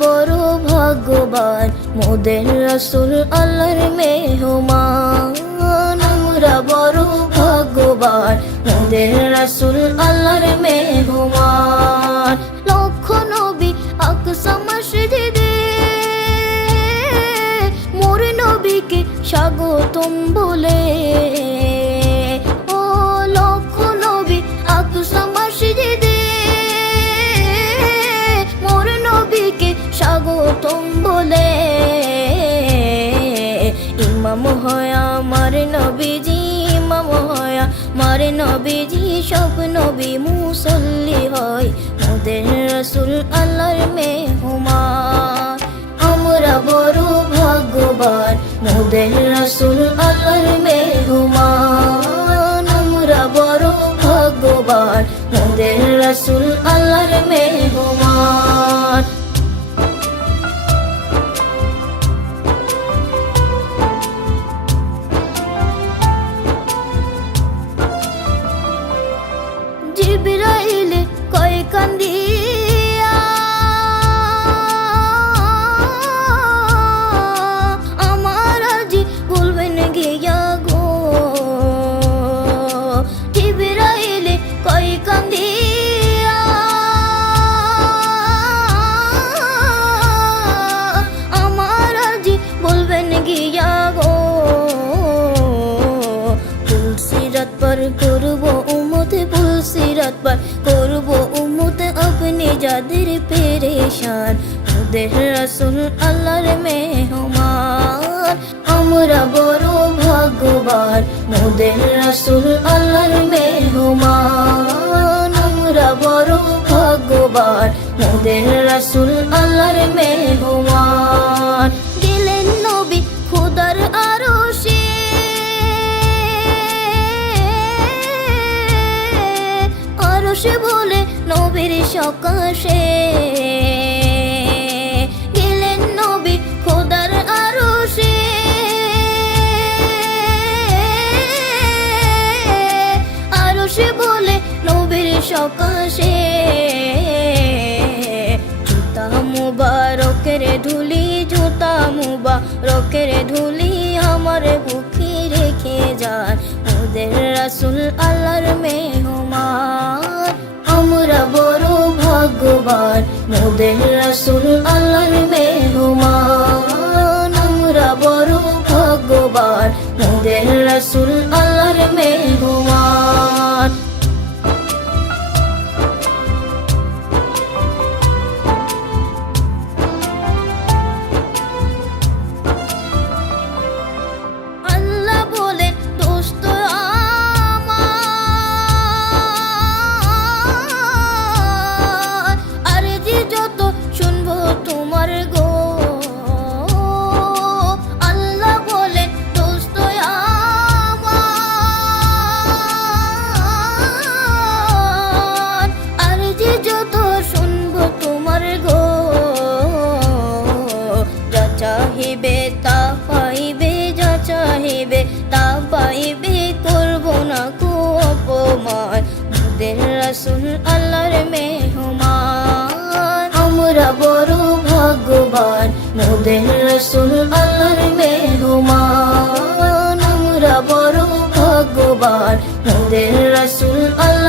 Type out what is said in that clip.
বড় ভাগ্যবান, মোদের রাসূল আল্লাহর মেহমান। আমরা বড় ভাগ্যবান, মোদের রাসূল আল্লাহর মেহমান। লক্ষ নবী আকসা মসজিদে মোর নবীকে স্বাগতম বলে। ও লক্ষ নবী আকসা মসজিদে মোর নবীকে স্বাগতম বলে। ইমাম হয় আমার নবীজি, ইমাম হয় আমার নবীজি, সব নবী মুসল্লি হয় মোদের রাসূল আল্লাহর মেহমান। আমরা বড় ভাগ্যবান, মোদের রাসূল আল্লাহর মেহমান। আমরা বড় ভাগ্যবান, মোদের রাসূল আল্লাহর মেহমান। জিবরাইল কয় কান্দিয়া আমার আজি বলবেন গিয়া গো। জিবরাইল কয় কান্দিয়া আমার আজি বলবেন গিয়া গো। পুলসিরাত পার করব উম্মত, পুলসিরাত পার করব উম্মত, আপনি যাদের পেরেশান মোদের রাসূল আল্লাহর মেহমান। আমরা বড় ভাগ্যবান, মোদের রাসূল আল্লাহর মেহমান। আমরা বড় ভাগ্যবান, মোদের রাসূল আল্লাহর মেহমান। গেলেন নবী খোদার আরশে, আরশে বলে নবীর সকাশে। গেলেন নবী খোদার আরশে, আরশে বলে নবীর সকাশে। জুতা মুবারকের ধুলি, জুতা মুবারকের ধুলি আমার বুকে রেখে যান মোদের রাসূল আল্লাহর মেহমান। আমরা বড় ভাগ্যবান, মোদের রাসূল আল্লাহর মেহমান। আমরা বড় ভাগ্যবান, মোদের রাসূল আল্লাহর মেহমান। আল্লাহ বলে দোস্ত আমার, আরজি যত শুনবো তোমার গো। আল্লাহ বলে দোস্ত আমার, আরজি যত শুনবো তোমার গো। যা চাহিবে তা পাইবে, যা চাহিবে তা পাইবে, করব না কো অপমান মোদের রাসূল আল্লাহর মেহমান। আমরা বড় ভাগ্যবান, মোদের রাসূল আল্লাহর মেহমান। আমরা বড় ভাগ্যবান, মোদের রাসূল আল্লাহর